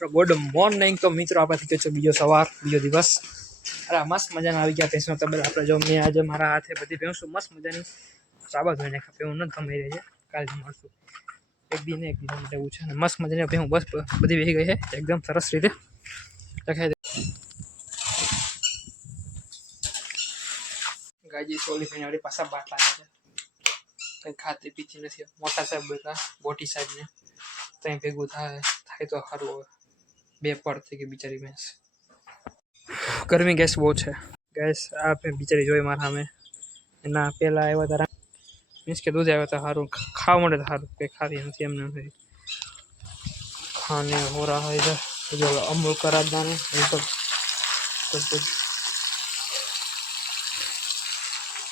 Good morning તો મિત્રો આપણે થઈ ગયો છે બીજો સવાર બીજો દિવસ. અરે મસ્ત મજાના આવી ગયા ભેંસનો તબેલ. આપણે જો મેં આજે મારા હાથે બધી ભેંસો મસ્ત મજાની સાબા ધોઈ નાખ્યા. એવું નથી ગમી રહી છે કાલે મળશું એક દી ને એક દી માટે એવું છે અને મસ્ત મજાની ભેંસ બસ બધી વેહી ગઈ છે એકદમ સરસ રીતે દેખાય દે. ગાયજી સોલી ભાઈ આપણી પાછા બાટલા છે કંઈ ખાતી પીતી નથી. મોટા સાહેબ બધા મોટી સાહેબને ત્યાં ભેગું થાય તો સારું. હવે બે પડ થઈ ગઈ બિચારી ભેંસ. ગરમી ગેસ બહુ છે ગેસ. આ બિચારી જોઈ મારા સામે એના પહેલાં આવ્યા હતા મીન્સ કે દૂધ આવ્યા હતા સારું ખાવા મળે તો સારું કંઈ ખાતી નથી એમને નથી ખાને હો રહા है इधर जो अमूल का राजधानी ये सब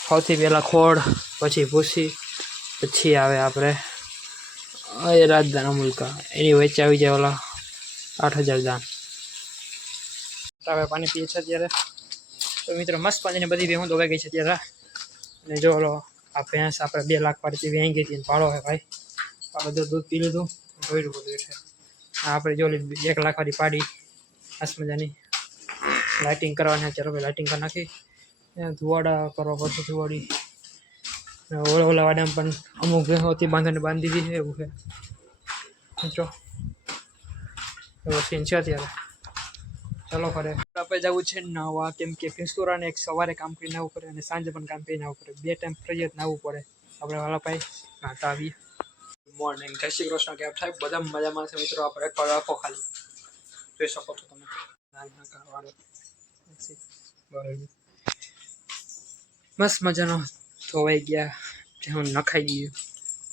સૌથી પહેલાં ખોળ પછી ભૂસી પછી આવે આપણે એ રાજદાન અમૂલ કા એની વચ્ચે આવી જાય ઓલા 8000 દાન. હવે પાણી પીએ છે અત્યારે તો મિત્રો મસ્ત પાણીને બધી ભેંસો ધોવાઈ ગઈ છે અત્યારે. અને જો ઓલો આ ભેંસ આપણે 2 લાખ પાડીથી વેહી ગઈ હતી પાડો હે ભાઈ. આ બધું દૂધ પી લીધું ધોઈલું બધું છે. આપણે જો 1 લાખ વાળી પાડી મસ્ત મજાની લાઇટિંગ કરવાની. ચાલો ભાઈ લાઇટિંગ કરી નાખી. ધુવાડા કરવા પડશે ધુવાડી. ઓલા વાડામાં પણ અમુક ભેંસોથી બાંધી દીધી છે એવું છે મિત્રો. એવો સીન છે અત્યારે. ચાલો ફરે આપણે જવું છે નાવા કેમ કે પિસ્તુરાને એક સવારે કામ કરીને આવવું પડે અને સાંજે પણ કામ કરીને આવવું પડે. 2 ટાઈમ ફરજિયાત નાહવું પડે આપણે વાલા ભાઈ નાતા આવીએ. મોર્નિંગ જય શ્રી કૃષ્ણ. કેમ થાય બધા મજામાં છે મિત્રો. આપણે એક રાખો ખાલી જોઈ શકો છો તમે. મસ્ત મજાનો ધોવાઈ ગયા હું નખાઈ ગયું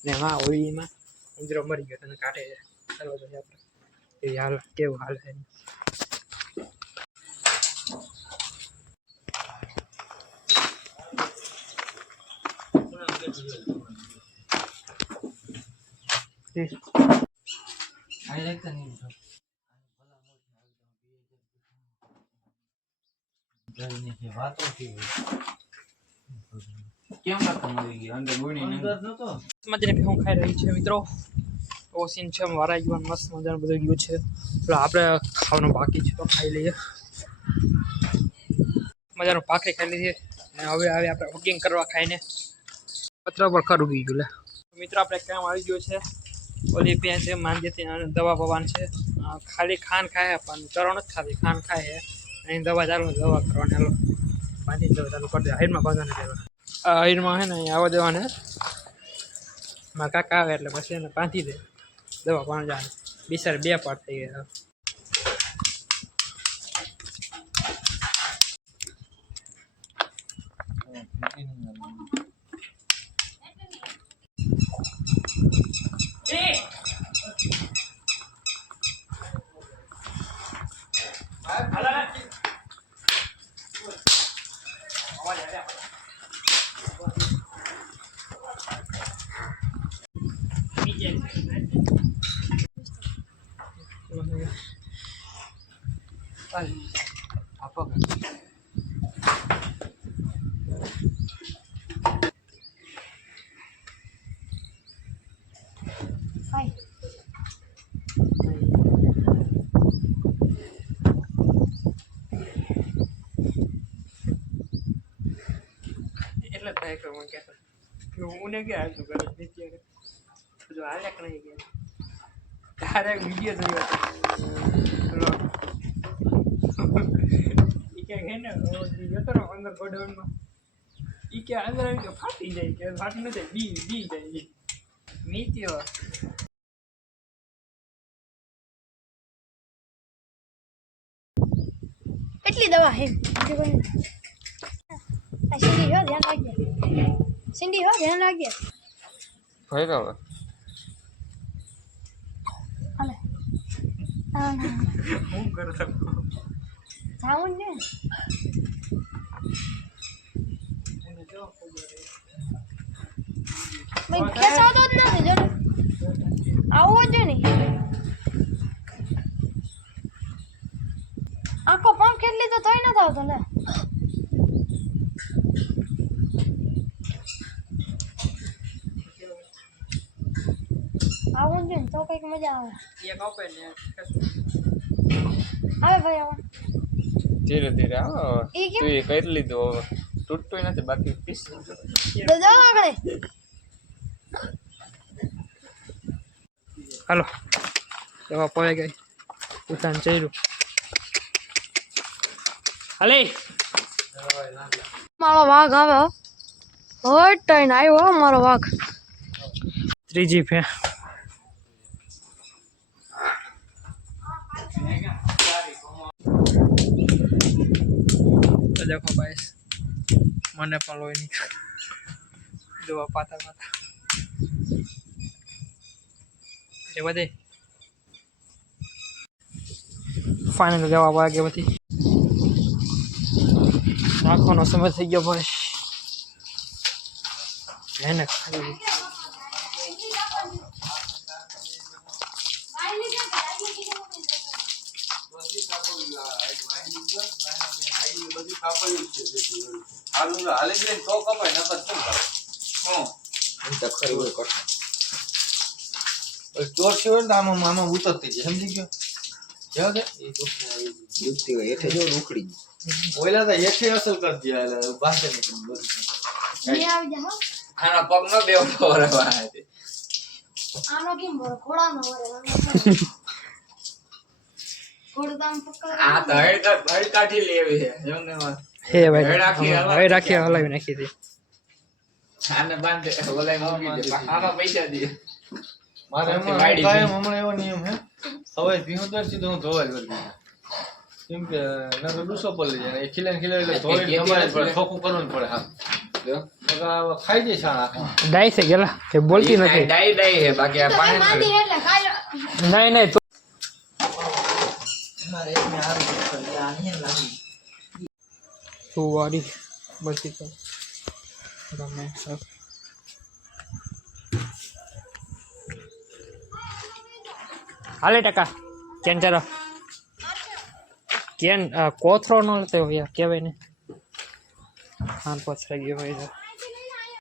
ને હા ઓળીમાં ઉંદરો મરી ગયો તને કાઢે છે. ચાલો જોઈએ આપણે એ હાલ કેવું હાલ છે. હું ખાઈ રહી છે મિત્રો. ઓ સીન છે વારાઈ ગયું મસ્ત મજાનું બધું ગયું છે. આપણે ખાવાનું બાકી છે તો ખાઈ લઈએ. મજાનું ભાખરી ખાઈ લઈએ અને હવે આપણે વોકિંગ કરવા ખાઈને પત્ર પર ખરું ગઈ ગયું. મિત્રો આપણે કામ આવી ગયું છે. ઓલી ભેંસ છે માંજેથી દવા પવાન છે. ખાલી ખાન ખાય પણ ચરો નથી ખાતી ખાન ખાય છે. અહીં દવા ચાલુ દવા કરવાની હાલો બાંધી દવા ચાલુ કરી દે. હાઈરમાં બાંધવાને દેવા હાઈરમાં છે ને અહીં આવવા દેવાને મારા કાકા આવે એટલે પછી એને બાંધી દે દવા પણ જાય. બિચારે 2 પાર્ટ થઈ ગયા. એટલે થાય કે હું કહેતો હું ક્યાં આવતું કરે અત્યારે જો હાલે કે નહીં ગયા તારે વિડીયો જોયો એ ક્યાંક હે ને જતો ને અંદર ગોડાઉનમાં એ ક્યાં અંદર આવી ગયો ફાટી જાય કે ફાટી ન જાય બી જાય નીતિઓ. કેટલી દવા હે સિંડી હો ધ્યાન રાખજે. સિંડી હો ધ્યાન રાખજે. ભાઈ હવે હાલે હું કરું છું જાઉં ને મેં ખેંચાવતો જ નથી જો આવો જ ને આખો પંપ ખેંચલી તો તોય નથી આવતો ને. આવું જ ને તો કંઈક મજા આવે. એક આપે ને ભાઈ આવા ધીરે ધીરે આવો એ કેમ? તું એ કરી લીધું હવે તૂટતું નથી બાકી પીસ દાદા આગળ હાલો દવા પડી ગઈ ઉતાન ચડ્યું હાલે મારો વાઘ આવે હોય ટાઈન આવ્યો હો મારો વાઘ ત્રીજી ફે તો દેખો ભાઈ મને પણ લોહી નીકળ્યું જોવા પાતા પાતા એ બધે ફાઇનલ જવાબ વાગે બધી રાખવાનો સમય થઈ ગયો ભાઈ એને ખાલી ચોર સિવાય ને આમાં ઉતરતી છે સમજી ગયો કેવા કે એ દુખતી હોય એટલે જો ઉખડી ઓયલા તો હેઠે અસર કરી દે એટલે બાસે નીકળી બધું મે આવી જા હો આના પગ ન બેવતો રહેવા આનો કેમ બોલ ઘોડાનો વરે ઘોડો તો આમ પકડ આ તો હળ કાઠી લેવી છે એમને હે ભાઈ હવે રાખી હલાવી નાખી હતી આને બાંધે ઓલાય મૂકી દે આમાં પૈસા દે મારે કાયમ હમણાં એવો નિયમ હે હવે ભીહોદર સીધો હું ધોવા જ વર્ગી કેમ કે ના તો ડૂસો પર લઈ જાય એ ખીલે એટલે ધોઈ તમારે પડે ચોખ્ખું કરવું પડે હા જો ખાઈ જાય છાણ આખા ડાઈ છે ગેલા કે બોલતી નથી ડાઈ ડાઈ હે બાકી આ પાણી માંદી એટલે કાયો નહીં નહીં મારે એક મે આની લાગી તું વાડી બધી તો ગમે સબ હાલે ટકા કેન ચાલો કેન કોથરો નો લેતો યાર કહેવાય ને હા પછરાઈ ગયો ભાઈ